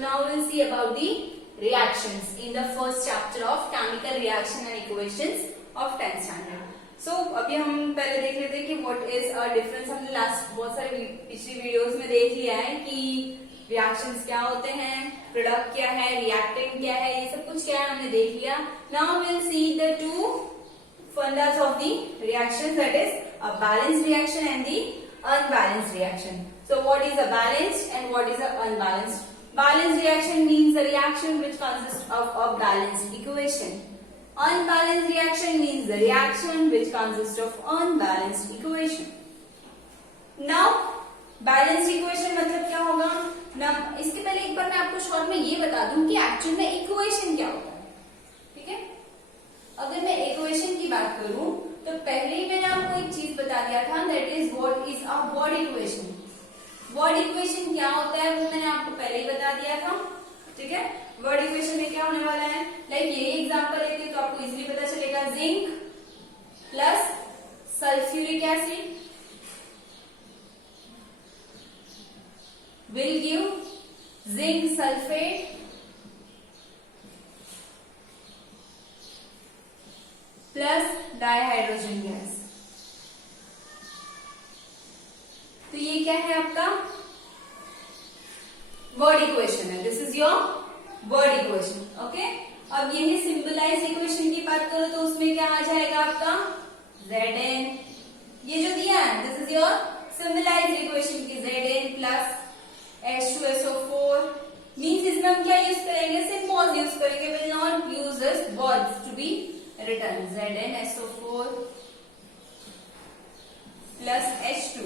now we'll see about the reactions in the first chapter of chemical reaction and equations of 10th standard. So अभी हम पहले देख लेते हैं कि what is a difference. हमने लास्ट बहुत सारे पिछली वीडियोस में देख लिया है कि reactions क्या होते हैं, प्रोडक्ट क्या है, रिएक्टेंट क्या है, ये सब कुछ क्या है हमने देख लिया. Now we'll see the two fundas of the reactions, that is a balanced reaction and the unbalanced reaction. So what is a balanced and what is a unbalanced? Balanced reaction means a reaction which consists of a balanced equation. Unbalanced reaction means the reaction which consists of unbalanced equation. Now balanced equation मतलब क्या होगा ना, इसके पहले एक बार मैं आपको short में ये बता दूं कि एक्चुअल में इक्वेशन क्या होता है. ठीक है, अगर मैं इक्वेशन की बात करूं तो पहले ही मैंने आपको एक चीज बता दिया था, that is what is a word equation. Word equation क्या होता है वो मैंने आपको पहले ही बता दिया था. ठीक है, वर्ड इक्वेशन में क्या होने वाला है, लाइक ये एग्जांपल लेते हैं तो आपको इजीली पता चलेगा. Zinc plus sulphuric acid will give zinc sulfate plus dihydrogen gas. तो ये क्या है आपका वर्ड इक्वेशन है. This is your word equation. Okay, अब यही सिंबलाइज इक्वेशन की बात करो तो उसमें क्या आ जाएगा आपका Zn. ये जो दिया है this is your symbolize equation की Zn प्लस H2SO4 मीन्स इसमें हम क्या यूज करेंगे, सिंबल्स यूज करेंगे, will not use this words to be written. ZnSO4 plus H2.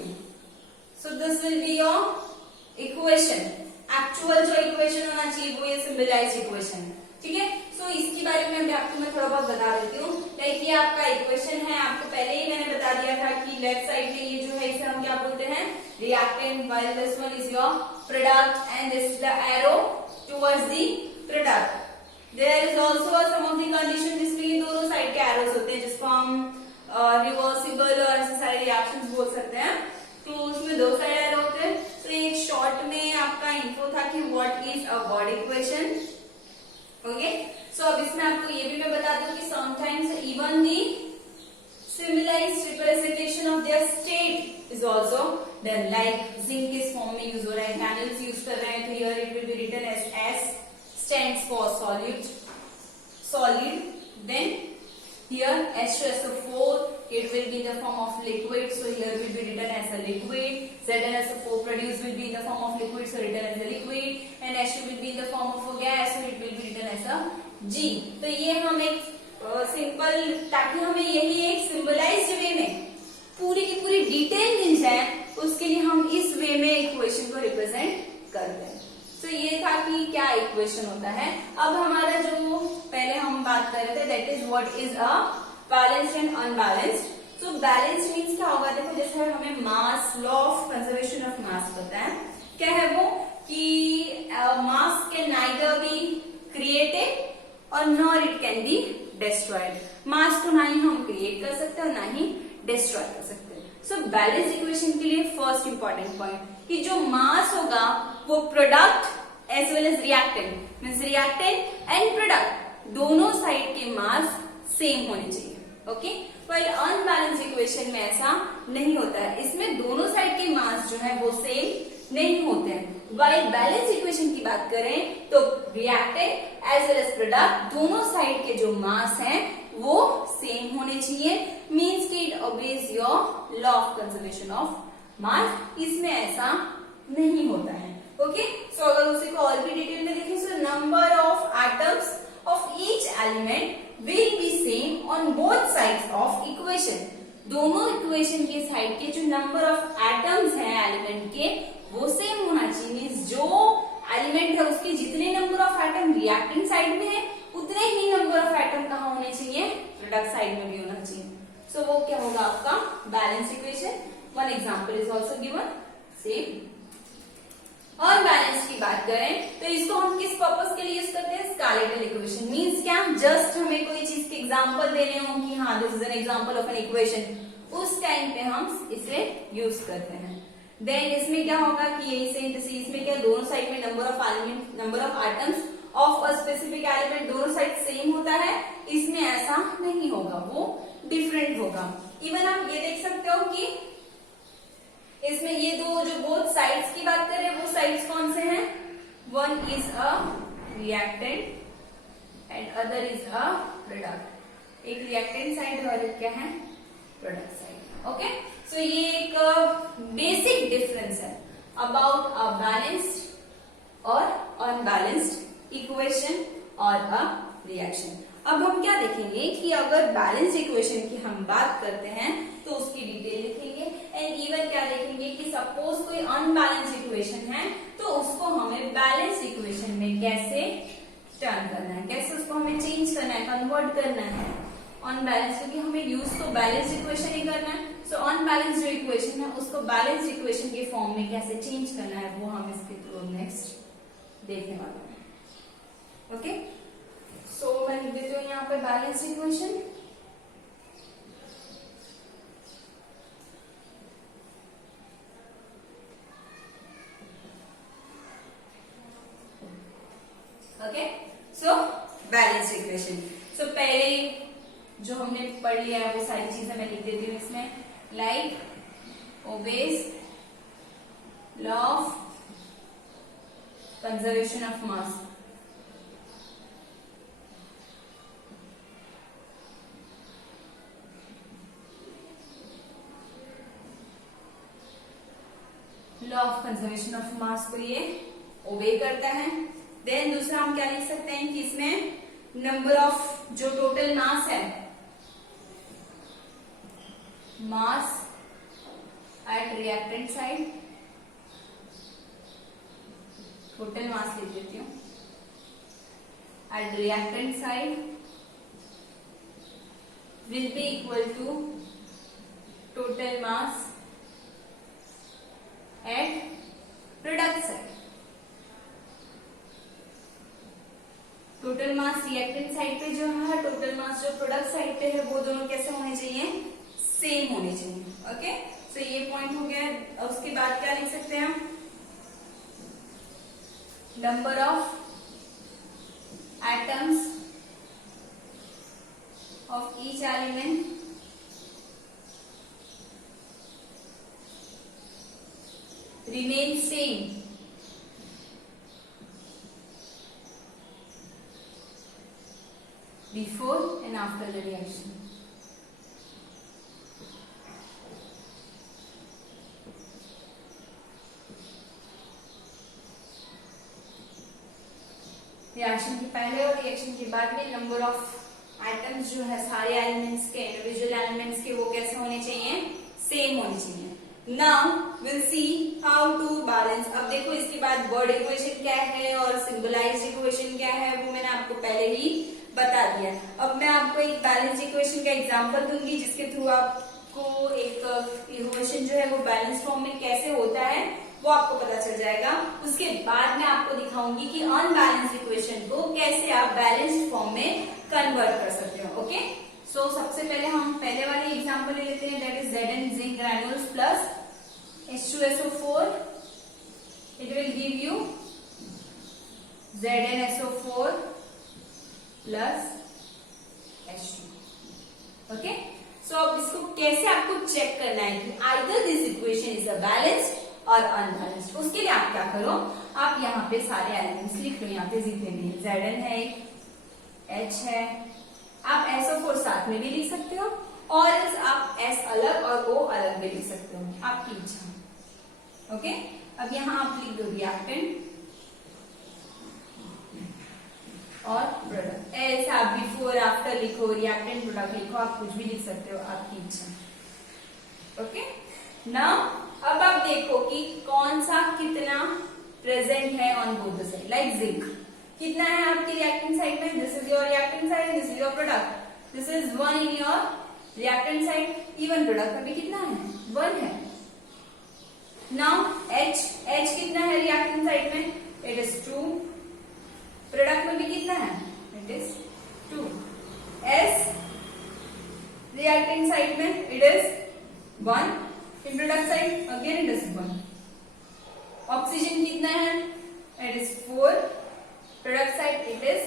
So this will be your equation. Actual जो इक्वेशन होना चाहिए वो ये सिंबलाइज्ड इक्वेशन है. ठीक है, सो इसके बारे में आपको मैं थोड़ा बहुत बता देती हूँ. लाइक ये आपका इक्वेशन है, आपको पहले ही मैंने बता दिया था कि लेफ्ट साइड में ये जो है इसे हम क्या बोलते हैं, reactant, while this one is your product and this is the arrow towards the product. There is also some of the conditions जिसमें ये दोनों साइड के arrows होते हैं जिसको हम रिवर्सिबल और ऐसे सारे रिएक्शंस बोल सकते हैं. तो उसमें दो साइड एरो होते हैं. तो एक शॉर्ट में आपका इन्फो था कि what is a word equation. Okay, so अब इसमें आपको ये भी मैं बता दूं कि sometimes even the symbolized representation of their state is also done. Like zinc किस फॉर्म में यूज हो रहा है, ग्रैन्युल्स यूज कर रहे हैं तो here it will be written as S stands for solid. Then here H2SO4 it will be in the form of liquid, so here will be written as a liquid. ZnSO4 produced will be in the form of liquid, so written as a liquid, and H2 will be in the form of a gas, so it will be written as a G. तो ये हम एक simple, ताकि हमें यही एक symbolised वे में पूरी की पूरी डिटेल मिल जाए, उसके लिए हम इस वे में इक्वेशन को रिप्रेजेंट करते हैं. तो ये था कि क्या इक्वेशन होता है. अब हमारा जो पहले हम बात कर रहे थे that is what is a balanced and unbalanced. So balanced means क्या होगा, देखो जैसे हमें mass, law of conservation of mass पता है. क्या है वो कि mass can neither be created और nor it can be destroyed. Mass को ना ही हम क्रिएट कर सकते हैं और ना ही डिस्ट्रॉय कर सकते हैं. सो बैलेंस इक्वेशन के लिए फर्स्ट इंपॉर्टेंट पॉइंट कि जो मास होगा वो product as well as reactant means reactant and product दोनों साइड के मास सेम होने चाहिए. ओके, व्हाइल अनबैलेंस्ड इक्वेशन में ऐसा नहीं होता है, इसमें दोनों साइड के मास जो है वो सेम नहीं होते हैं. व्हाइल बैलेंस इक्वेशन की बात करें तो reactant as well as product दोनों साइड के जो मास हैं वो सेम होने चाहिए. मीन्स कि it obeys your law of conservation of मास. इसमें ऐसा नहीं होता है. ओके, सो अगर उसी को और भी डिटेल में देखें, so number of atoms of each element will be same on both sides of equation. दोनों इक्वेशन के साइड के जो नंबर ऑफ एटम्स हैं एलिमेंट के वो सेम होना चाहिए. मीन्स जो एलिमेंट है उसके जितने number of atom reactant side में है उतने ही नंबर ऑफ एटम कहाँ होने चाहिए, प्रोडक्ट साइड में भी होना चाहिए. सो वो क्या होगा आपका balance equation. One example is also given. Same unbalance की बात करें तो इसको हम किस पर्पस के लिए यूज करते हैं, स्केलेटल इक्वेशन. मींस क्या, जस्ट हमें कोई चीज के एग्जांपल देने हो कि हाँ this is an example of an equation, उस टाइम पे हम इसे यूज करते हैं. देन इसमें क्या होगा कि यही सिंथेसिस इसमें क्या दोनों साइड में number of items of a specific element दोनों साइड सेम होता है, इसमें ऐसा नहीं होगा, वो डिफरेंट होगा। इवन आप ये देख सकते हो कि इसमें ये दो जो बोथ साइड्स की बात कर रहे हैं वो साइड्स कौन से हैं, one is a reactant and other is a product. एक रिएक्टेंट साइड और एक क्या है, प्रोडक्ट साइड। ओके, सो ये एक बेसिक डिफरेंस है अबाउट अ बैलेंस्ड और अनबैलेंस्ड इक्वेशन और अ रिएक्शन। अब हम क्या देखेंगे कि अगर बैलेंस्ड इक्वेशन की हम बात करते हैं तो उसकी डिटेल लिखेंगे एंड इवन क्या देखेंगे कि सपोज कोई अनबैलेंस्ड इक्वेशन है तो उसको हमें बैलेंस्ड इक्वेशन में कैसे टर्न करना है, कैसे उसको हमें चेंज करना है, कन्वर्ट करना है अनबैलेंस, क्योंकि हमें यूज तो बैलेंस्ड इक्वेशन ही करना है। सो अनबैलेंस्ड जो इक्वेशन है उसको बैलेंस्ड इक्वेशन के फॉर्म में कैसे चेंज करना है वो हम इसके थ्रू नेक्स्ट देखने वाले हैं। ओके, सो मैं लिख देती हूँ यहाँ पे बैलेंस्ड इक्वेशन। ओके, सो बैलेंस्ड इक्वेशन। सो पहले जो हमने पढ़ लिया है वो सारी चीजें मैं लिख देती हूँ इसमें, like obeys law of conservation of mass, law of conservation of मास को ये ओबे करता है। देन दूसरा हम क्या लिख सकते हैं कि इसमें नंबर ऑफ जो टोटल मास है, mass at reactant side, total mass लिख देती हूँ, at reactant side will be equal to total mass at product side. Total mass reactant side पे जो है, टोटल मास जो प्रोडक्ट साइड पे है, वो दोनों कैसे होने चाहिए, सेम होने चाहिए। ओके, सो ये पॉइंट हो गया। उसके बाद क्या लिख सकते हैं हम, number of atoms of each element remain same before and after the reaction. Reaction के पहले और रिएक्शन के बाद में नंबर ऑफ आइटम्स जो है सारे एलिमेंट्स के, इंडिविजुअल एलिमेंट्स के, वो कैसे होने चाहिए, सेम होने चाहिए। Now will see how to balance. अब देखो इसके बाद वर्ड इक्वेशन क्या है और सिंबलाइज्ड इक्वेशन क्या है वो मैंने आपको पहले ही बता दिया। अब मैं आपको एक बैलेंस इक्वेशन का एग्जांपल दूंगी जिसके थ्रू आपको एक इक्वेशन जो है वो बैलेंस फॉर्म में कैसे होता है वो आपको पता चल जाएगा। उसके बाद मैं आपको दिखाऊंगी कि अनबैलेंस इक्वेशन को कैसे आप बैलेंस्ड फॉर्म में कन्वर्ट कर सकते हो। ओके, सो सबसे पहले हम पहले वाले एग्जांपल ले लेते हैं, that is Zn zinc granules plus H2SO4। It will give you ZnSO4 plus H2। Okay, so अब इसको कैसे आपको चेक करना है कि either this equation is a balanced और अनबैलेंस्ड। उसके लिए आप क्या करो, आप यहाँ पे सारे एलिमेंट्स लिख लो, यहाँ पे जितने भी Zn है, H है, आप SO4 साथ में भी लिख सकते हो और आप S अलग और O अलग भी लिख सकते हो, आपकी इच्छा। ओके, अब यहाँ आप लिख दो रिएक्टेंट और प्रोडक्ट, ऐसे आप बिफोर आफ्टर लिखो, रिएक्टेंट प्रोडक्ट लिखो, आप कुछ भी लिख सकते हो, आपकी इच्छा। ओके, नाउ अब आप देखो कि कौन सा कितना प्रेजेंट है on both the side. Like zinc कितना है आपकी रिएक्टेंट साइड में, this is your reactant side, this is your product, this is 1 in your reactant side, even product में भी कितना है, 1 है। नाउ H कितना है रिएक्टेंट साइड में, इट इज 2, प्रोडक्ट में भी कितना है, it is 2। S reactant side में it is 1, in product side again it is 1। Oxygen कितना है, it is 4, product side it is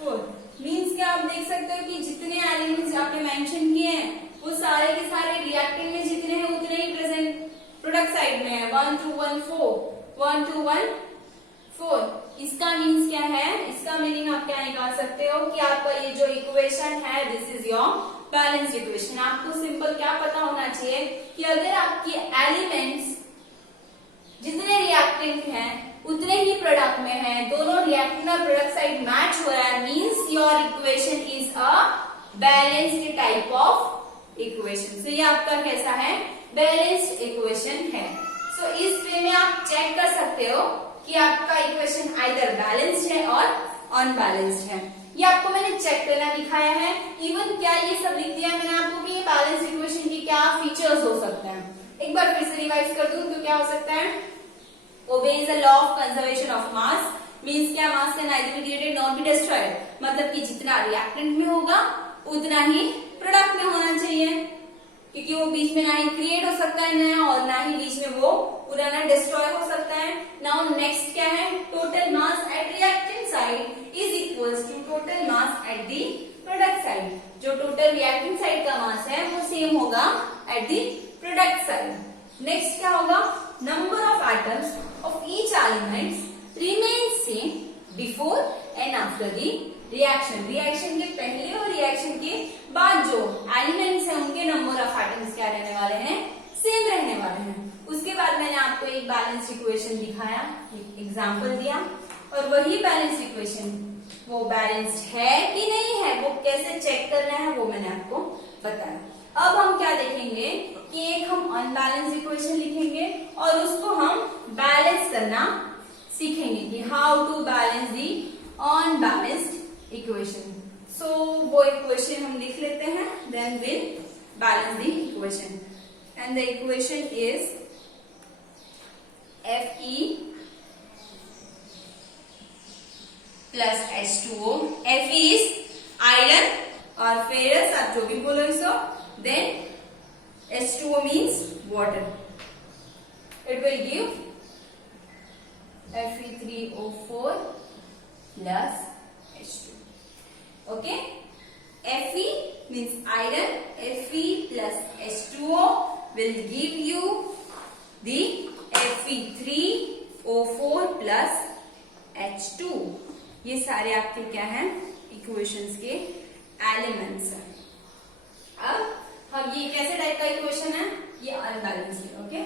4। Means क्या आप देख सकते हो कि जितने एलिमेंट्स आपने मेंशन किए हैं वो सारे के सारे रिएक्टेंट में जितने हैं उतने ही प्रेजेंट प्रोडक्ट साइड में है। 1 2 1 4, 1 2 1 4। इसका मीन्स क्या है, इसका मीनिंग आप क्या निकाल सकते हो कि आपका ये जो इक्वेशन है this is your balanced equation. आपको सिंपल क्या पता होना चाहिए कि अगर आपके एलिमेंट्स जितने रिएक्टेंट हैं उतने ही प्रोडक्ट में हैं, दोनों रिएक्टेंट और प्रोडक्ट साइड मैच हो रहा है, means your equation is a balanced type of equation. So ये आपका कैसा है, बैलेंस्ड इक्वेशन है। सो इस वे में आप चेक कर सकते हो कि आपका इक्वेशन आइदर बैलेंस्ड है और अनबैलेंस्ड है। ये आपको मैंने चेक करना दिखाया है। इवन क्या ये सब लिख दिया है मैंने आपको कि ये बैलेंस्ड इक्वेशन के क्या फीचर्स हो सकते हैं। एक बार फिर से रिवाइज कर दूं तो क्या हो सकता है, obeys the law of conservation of mass, means क्या mass can neither be created nor be destroyed, मतलब कि जितना रिएक्टेंट में होगा उतना ही प्रोडक्ट में होना चाहिए, क्योंकि वो बीच में ना ही क्रिएट हो सकता है नया और ना ही बीच में वो पुराना डिस्ट्रॉय हो सकता है। नाउ नेक्स्ट क्या है, total mass at reactant side is equals to total mass at the product side. जो टोटल रिएक्टेंट साइड का मास है वो सेम होगा at the product side. Next क्या होगा, number of atoms of each elements remains same before and after the reaction। Reaction के पहले और रिएक्शन के बाद जो एलिमेंट्स हैं उनके नंबर ऑफ एटम्स क्या रहने वाले हैं, सेम रहने वाले हैं। उसके बाद मैंने आपको एक बैलेंस इक्वेशन दिखाया, एक एग्जांपल दिया, और वही बैलेंस इक्वेशन वो बैलेंस्ड है कि नहीं है वो कैसे चेक करना है वो मैंने आपको बताया। अब हम क्या देखेंगे कि एक हम अनबैलेंस इक्वेशन लिखेंगे और उसको हम बैलेंस करना सीखेंगे कि how to balance the unbalanced equation. So वो इक्वेशन हम लिख लेते हैं, then will balance the equation. And the equation is Fe plus H2O। Fe is iron और फेरस, आप जो भी बोलो इसको, then H2O means water. It will give Fe3O4 plus H2. Okay? Fe means iron. Fe plus H2O will give you the Fe3O4 plus H2. ये सारे आपके क्या हैं, इक्वेशंस के एलिमेंट्स हैं। अब हम ये कैसे टाइप का इक्वेशन है, ये अनबैलेंस है। ओके,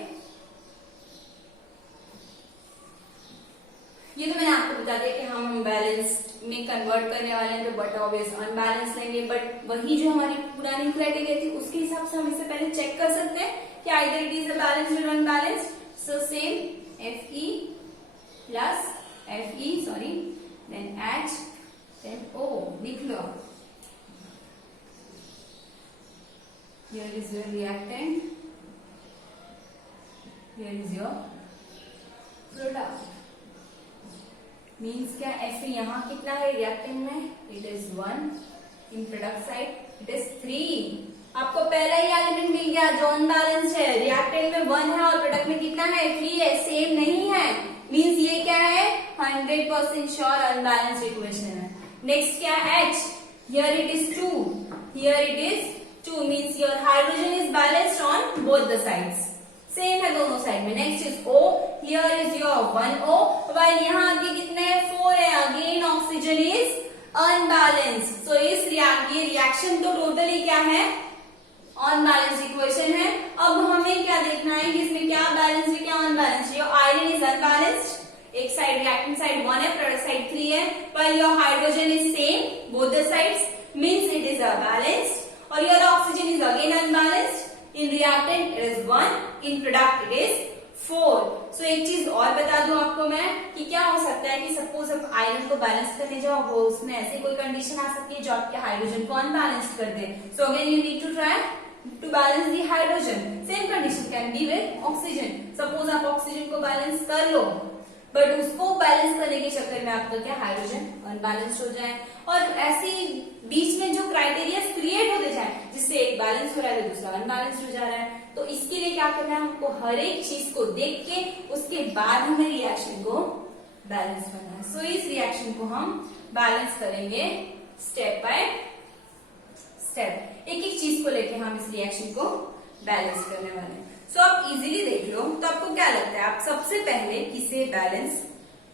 ये तो मैंने आपको बता दिया कि हम बैलेंस में कन्वर्ट करने वाले हैं तो बट ऑब्वियस अनबैलेंस लेंगे, बट वही जो हमारी पुरानी क्राइटेरिया थी उसके हिसाब से हम इससे पहले चेक कर सकते हैं कि either it is a balanced और unbalanced. So same Fe plus Fe then H then O लिख लो। Here is your reactant, here is your product। Means क्या, Fe यहाँ कितना है रिएक्टेंट में, it is 1, in product side it is 3। आपको पहला ही एलिमेंट मिल गया जो अनबैलेंस्ड है, रिएक्टेंट में 1 है और प्रोडक्ट में कितना है, 3 है, सेम नहीं है। मीन्स ये क्या है, 100% श्योर अनबैलेंस्ड इक्वेशन है। नेक्स्ट क्या है, H, here it is 2, here it is 2, means your hydrogen is balanced on both the sides, same है दोनों साइड में। Next is O, here is your 1O, while यहाँ आगे कितने हैं, 4 है, अगेन ऑक्सीजन इज अनबैलेंस्ड। सो इस ये रिएक्शन तो टोटली क्या है, अनबैलेंस्ड इक्वेशन है। अब हमें क्या देखना है कि इसमें क्या बैलेंस है क्या unbalanced. Your iron is unbalanced, एक साइड रिएक्टेंट साइड 1 है, प्रोडक्ट साइड 3 है, per your hydrogen is same both the sides, means it is a balanced. और your oxygen is again unbalanced, in reactant it is 1, in product it is 4। So एक चीज और बता दूं आपको मैं कि क्या हो सकता है कि सपोज आप आयरन को बैलेंस करने जाओ, वो उसमें ऐसी कोई कंडीशन आ सकती है जो आपके हाइड्रोजन को अनबैलेंस कर दे। So again you need to try to balance the hydrogen. Same condition can be with oxygen. Suppose आप ऑक्सीजन को बैलेंस कर लो, बट उसको बैलेंस करने के चक्कर में आपका क्या हाइड्रोजन अनबैलेंस हो जाए, और ऐसी बीच में जो क्राइटेरिया क्रिएट होते जाए जिससे एक बैलेंस हो रहा है तो दूसरा अनबैलेंस हो जा रहा है। तो इसके लिए क्या करना है, हमको हर एक चीज को देख के उसके बाद हमें रिएक्शन को बैलेंस करना है। सो इस रिएक्शन को हम बैलेंस करेंगे स्टेप बाय स्टेप, एक एक चीज को लेके हम इस रिएक्शन को बैलेंस करने वाले हैं। सो आप इजीली देख लो, तो आपको क्या लगता है आप सबसे पहले किसे बैलेंस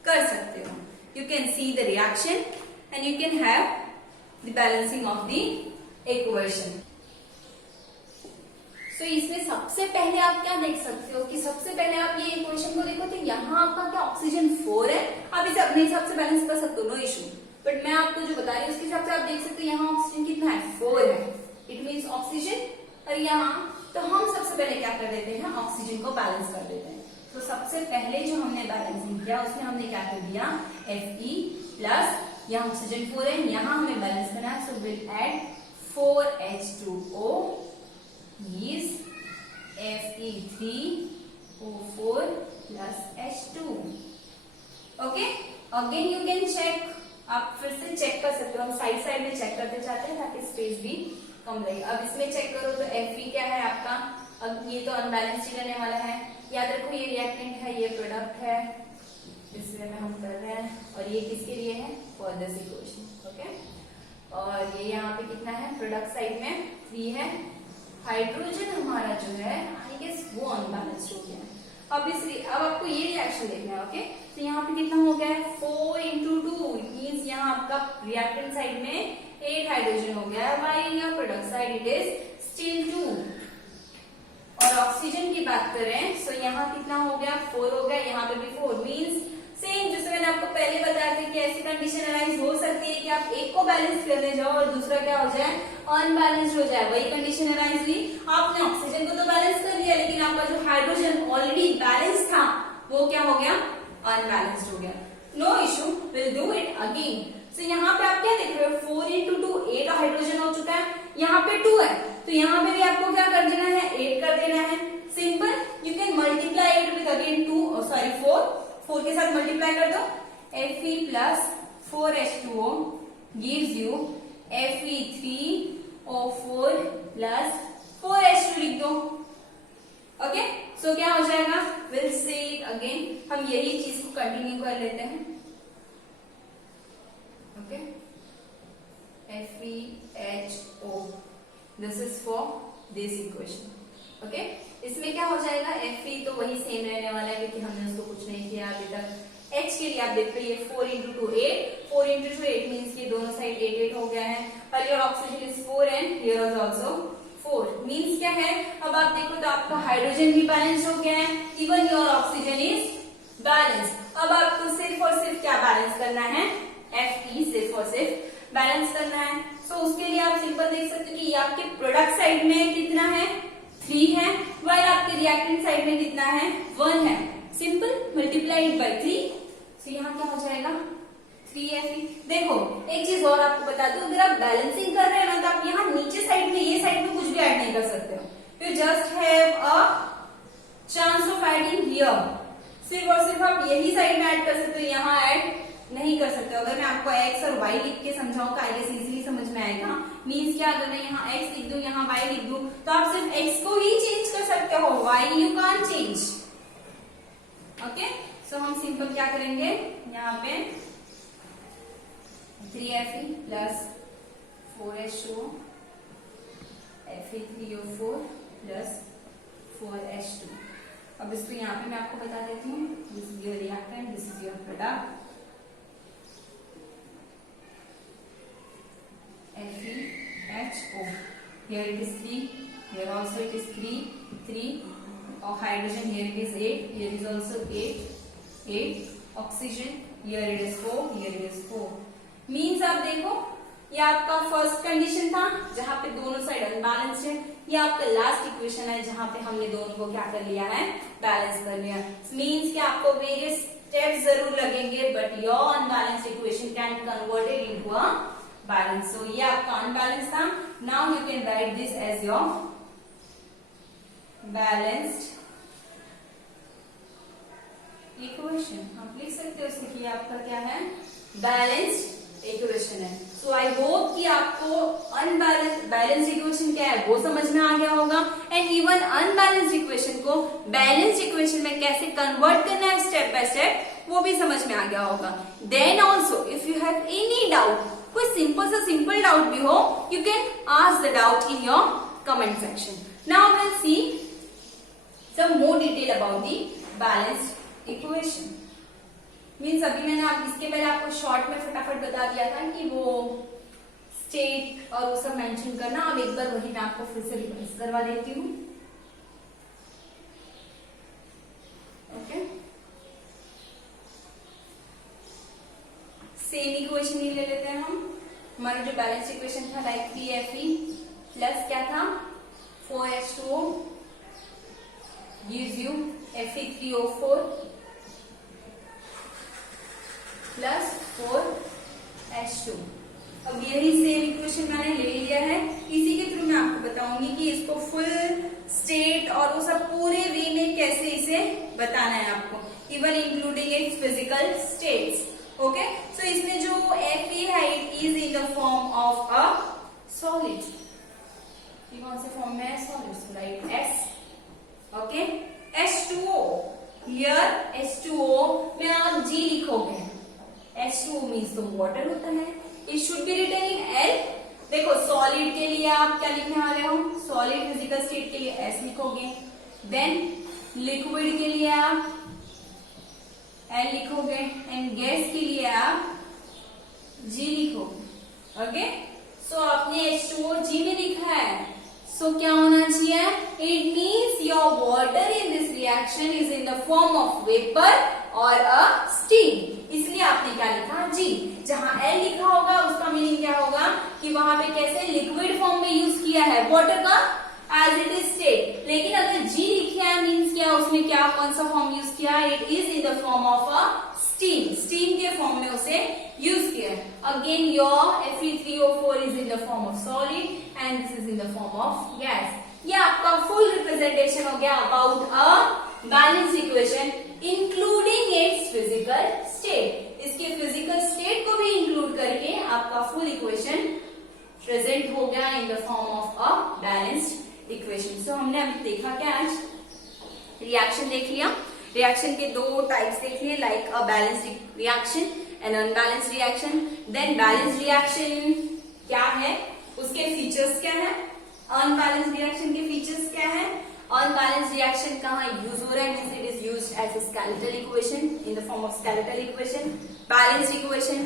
कर सकते हो? You can see the reaction and you can have the balancing of the equation. तो इसमें सबसे पहले आप क्या देख सकते हो कि सबसे पहले आप ये इक्वेशन को देखो तो यहाँ आपका क्या ऑक्सीजन 4 है, आप इसे अपने हिसाब से बैलेंस कर सकते हो, नो इशू। बट मैं आपको जो बता रही हूँ उसके हिसाब से आप देख सकते हो यहाँ ऑक्सीजन कितना है, 4 है, इट मीन्स ऑक्सीजन। और यहाँ तो हम सबसे पहले क्या कर देते हैं, ऑक्सीजन को बैलेंस कर देते हैं। तो सबसे पहले जो हमने बैलेंसिंग किया उसमें हमने क्या कर दिया, Fe प्लस यहाँ ऑक्सीजन 4 है, यहाँ हमें बैलेंस करना है, so will add 4H2O is Fe3O4 plus H2। Okay, again you can check, आप फिर से चेक कर सकते हो, हम साइड साइड में चेक करते जाते हैं ताकि स्पेस भी कम लगे। अब इसमें चेक करो तो Fe क्या है आपका, अब ये तो अनबैलेंस ही रहने वाला है, याद रखो ये रिएक्टेंट है, ये प्रोडक्ट है, इसमें हम कर रहे हैं, और ये किसके लिए है, फॉर दिस इक्वेशन। ओके, और ये यहाँ पे कितना है, प्रोडक्ट साइड में 3 है, हाइड्रोजन हमारा जो है आई गेस वो अनबैलेंस्ड हो गया है। अब आपको ये रिएक्शन देखना है। ओके, तो यहाँ पे कितना हो गया है, 4 into 2, इट मीन्स यहाँ आपका रिएक्टेंट साइड में 8 हाइड्रोजन हो गया है, while in your product side it is still 2। और ऑक्सीजन की बात करें तो यहाँ कितना हो गया, 4 हो गया, यहाँ पे भी 4, मीन्स सेम जैसे मैंने आपको पहले बताया था कि ऐसी कंडीशन अराइज हो सकती है कि आप एक को बैलेंस करने जाओ और दूसरा क्या हो जाए, अनबैलेंस्ड हो जाए। वही कंडीशन अराइज हुई, आपने ऑक्सीजन को तो बैलेंस कर लिया लेकिन आपका जो हाइड्रोजन ऑलरेडी बैलेंस था वो क्या हो गया, अनबैलेंस्ड हो गया। No issue, will do it again. So यहाँ पे आप क्या देख रहे हो, 4 into 2, 8 हाइड्रोजन हो चुका है, यहाँ पे 2 है, तो यहाँ पे भी आपको क्या कर देना है, 8 कर देना है, simple. You can multiply it with again 4 के साथ मल्टीप्लाई कर दो, Fe plus 4H2O gives you Fe3O4 plus 4H2 लिख दो। ओके, सो क्या हो जाएगा, विल से इट अगेन, हम यही चीज को कंटिन्यू कर लेते हैं। Okay, FeHO, this is for this equation. Okay, इसमें क्या हो जाएगा, Fe तो वही सेम रहने वाला है क्योंकि हमने उसको कुछ नहीं किया अभी तक। H के लिए आप देख रहे हैं 4 into 2 8, 4 into 2 8 मीन्स ये दोनों साइड 8 8 हो गया है, और your oxygen is 4 and here is also 4, means क्या है, अब आप देखो तो आपका हाइड्रोजन भी बैलेंस हो गया है, even your oxygen is balance. अब आपको सिर्फ और सिर्फ क्या बैलेंस करना है, Fe सिर्फ और सिर्फ बैलेंस करना है। सो उसके लिए आप सिंपल देख सकते हो कि आपके प्रोडक्ट साइड में कितना है, 3 है, वाइल आपके रिएक्टेंट साइड में कितना है, 1 है, सिंपल मल्टीप्लाइड बाय 3। सो यहाँ क्या हो जाएगा, 3Fe। देखो एक चीज और आपको बता दूं, अगर आप बैलेंसिंग कर रहे हैं ना तो आप यहाँ नीचे साइड में, ये साइड में कुछ भी ऐड नहीं कर सकते हो, you just have a chance of adding here, सिर्फ और सिर्फ आप यही साइड में ऐड कर सकते हो, यहाँ ऐड नहीं कर सकते। अगर मैं आपको x और y लिख के समझाऊं तो आगे इजीली समझ में आएगा। मीन्स क्या, अगर मैं यहाँ x लिख दूं, यहाँ y लिख दूं, तो आप सिर्फ x को ही चेंज कर सकते हो, y you can't change. Okay, so हम सिंपल क्या करेंगे, यहाँ पे 3Fe plus 4H2O, Fe3O4 plus 4H2। अब इसको यहाँ पे मैं आपको बता देती हूँ, this is your reactant, this is your product, FeHO, here it is 3, here also it is 3, of hydrogen, here it is 8, here is also 8, oxygen, here it is 4, here it is 4, means आप देखो ये आपका first condition था जहां पे दोनों side unbalanced है, ये आपका लास्ट इक्वेशन है जहां पे हमने दोनों को क्या कर लिया है, बैलेंस कर लिया। मीन्स कि आपको वेरियस स्टेप्स जरूर लगेंगे, but your unbalanced equation can converted into a balance. So ये आपका अनबैलेंस था, now you can write this as your balanced equation. आप लिख सकते हो इससे कि आपका क्या है, बैलेंस्ड इक्वेशन है। सो आई होप कि आपको बैलेंस इक्वेशन क्या है वो समझ में आ गया होगा, एंड इवन अनबैलेंस्ड इक्वेशन को बैलेंस्ड इक्वेशन में कैसे कन्वर्ट करना है स्टेप बाय स्टेप वो भी समझ में आ गया होगा। Then also if you have any doubt, कोई सिंपल डाउट भी हो, you can ask the doubt in your comment section. Now will see some more detail about the balanced equation. Means अभी मैंने आप इसके पहले आपको शॉर्ट में फटाफट बता दिया था कि वो स्टेट और वो सब मेंशन करना। अब एक बार वही मैं आपको फिर से रिवाइज करवा देती हूँ। ओके, सेम इक्वेशन ही ले लेते हैं हम। हमारा जो बैलेंस इक्वेशन था लाइक PFE प्लस क्या था 4H2O gives you Fe3O4 plus 4H2। अब यही सेम इक्वेशन मैंने ले लिया है, इसी के थ्रू मैं आपको बताऊंगी कि इसको फुल स्टेट और वो सब पूरे वे में कैसे इसे बताना है आपको, even including its physical states. Okay, so इसमें जो Fe है it is in the form of a solid. ये कौन से फॉर्म में है? Solid, right, S। Okay, H2O, here H2O में आप G लिखोगे। H2O मीन्स तो वाटर होता है, it should be written in L। देखो सॉलिड के लिए आप क्या लिखने वाले हो? सॉलिड फिजिकल स्टेट के लिए S लिखोगे, देन लिक्विड के लिए आप L लिखोगे, एंड गैस के लिए आप G लिखोगे। ओके, सो आपने H2O G में लिखा है, सो क्या होना चाहिए? It means your water in this reaction is in the form of vapour और अ स्टीम, इसलिए आपने क्या लिखा? G। जहां L लिखा होगा उसका मीनिंग क्या होगा कि वहां पे कैसे लिक्विड फॉर्म में यूज किया है वाटर का एज इट इज स्टेट। लेकिन अगर G लिखा है मीन्स क्या, उसमें क्या कौन सा फॉर्म यूज किया? It is in the form of a steam, steam के फॉर्म में उसे यूज किया है। Again your Fe3O4 is in the form of solid and this is in the form of gas. ये आपका फुल रिप्रेजेंटेशन हो गया about a balance equation including its physical state. इसके फिजिकल स्टेट को भी इंक्लूड करके आपका फुल इक्वेशन प्रेजेंट हो गया in the form of a balanced equation. So हमने अभी देखा क्या? आज रिएक्शन देख लिया, रिएक्शन के दो टाइप्स देख लिए, like a balanced reaction and unbalanced reaction. Then balanced reaction क्या है, उसके फीचर्स क्या है, अनबैलेंस्ड रिएक्शन के फीचर्स क्या है, अनबैलेंस्ड रिएक्शन कहाँ यूज हो रहा है, means it is used as a skeletal equation in the form of skeletal equation. Balanced equation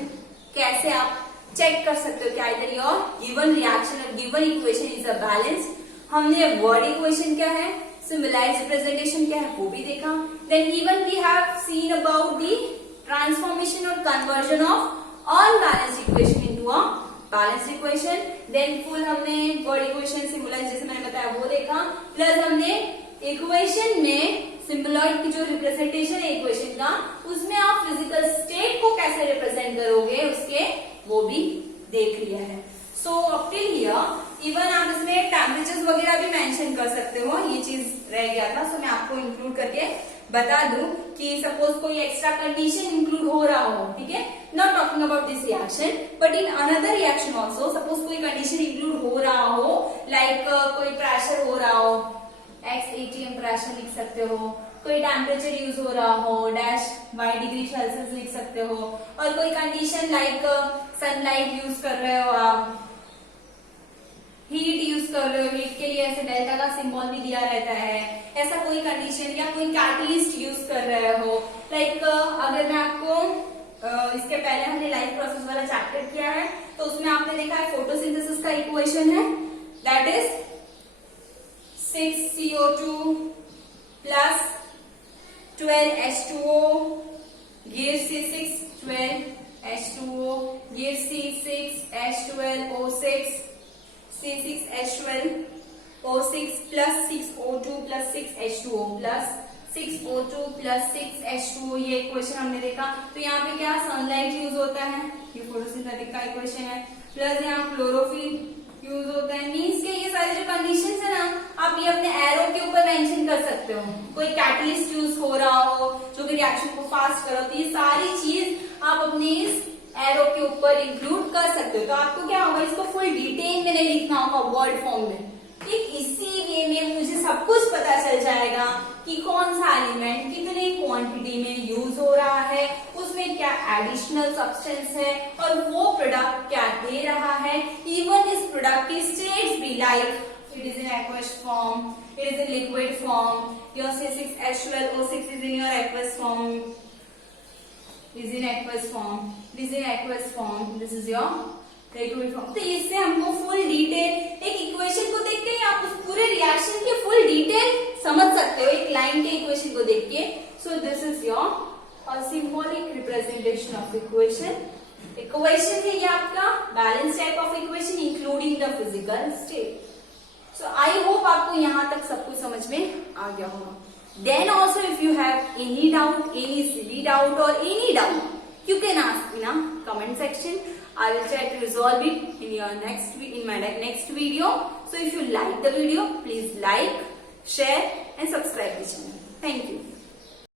कैसे आप चेक कर सकते हो क्या इधर योर गिवन रिएक्शन और given equation is a balanced. हमने वर्ड इक्वेशन क्या है, सिंबलाइज्ड रिप्रेजेंटेशन क्या है वो भी देखा। Then even we have seen about the transformation और conversion of unbalanced equation into a balanced equation. Then full हमने वर्ड इक्वेशन सिंबलाइज जैसे मैंने बताया वो देखा, प्लस हमने इक्वेशन में सिंबलॉइड की जो रिप्रेजेंटेशन है इक्वेशन का, उसमें आप फिजिकल स्टेट को कैसे रिप्रेजेंट करोगे उसके वो भी देख लिया है। So up till here even आप इसमें टेम्परेचर्स वगैरह भी मेंशन कर सकते हो, ये चीज रह गया था, सो मैं आपको इंक्लूड करके बता दूं कि सपोज कोई एक्स्ट्रा कंडीशन इंक्लूड हो रहा हो, ठीक है, not talking about this reaction but in another reaction also, suppose कोई कंडीशन इंक्लूड हो रहा हो, लाइक कोई प्रेशर हो रहा हो, XATM प्रेशर लिख सकते हो, कोई टेम्परेचर यूज हो रहा हो -y डिग्री सेल्सियस लिख सकते हो, और कोई कंडीशन लाइक सनलाइट यूज कर रहे हो आप, हीट यूज कर रहे हो, हीट के लिए ऐसे डेल्टा का सिंबल भी दिया रहता है, ऐसा कोई कंडीशन, या कोई कैटलिस्ट यूज कर रहे हो, लाइक अगर मैं आपको इसके पहले हमने लाइफ प्रोसेस वाला चैप्टर किया है तो उसमें आपने देखा है फोटोसिंथेसिस का इक्वेशन है, that is 6CO2 plus 12H2O gives C612H2O gives C6H12O6 C6H12O6 plus 6O2 plus 6H2O plus 6O2 plus 6H2O, ये इक्वेशन हमने देखा। तो यहाँ पे क्या सनलाइट यूज होता है, ये फोटोसिंथेटिक का इक्वेशन है, प्लस यहाँ क्लोरोफिल यूज होता है। मीन्स के ये सारे जो कंडीशंस है ना, आप ये अपने एरो के ऊपर मेंशन कर सकते हो, कोई कैटलिस्ट यूज हो रहा हो जो कि रिएक्शन को फास्ट करो, तो ये सारी चीज आप अपने इस एरो के ऊपर इंक्लूड कर सकते हो। तो आपको क्या होगा, इसको फुल डिटेल में नहीं लिखना होगा वर्ड फॉर्म में, ठीक। इसी वे में मुझे सब कुछ पता चल जाएगा कि कौन सा एलिमेंट कितने क्वांटिटी में यूज हो रहा है, उसमें क्या एडिशनल सब्सटेंस है और वो प्रोडक्ट क्या दे रहा है। इवन इस प्रोडक्ट की स्टेट्स भी, like it is in aqueous form, it is in liquid form, your C6H12O6 is in your aqueous form, is in aqueous form, it is in aqueous form, this is your liquid form। तो इससे हमको full detail, एक equation को देख के आप उस पूरे रिएक्शन के फुल डिटेल समझ सकते हो एक लाइन के इक्वेशन को देख के। So this is your symbolic representation of equation. Equation है ये आपका balance type of equation including the physical state. So I hope आपको यहाँ तक सब कुछ समझ में आ गया होगा। Then also if you have any doubt, any silly doubt or any doubt, you can ask in a comment section. I will try to resolve it in my next video. So if you like the video, please like, share and subscribe the channel. Thank you.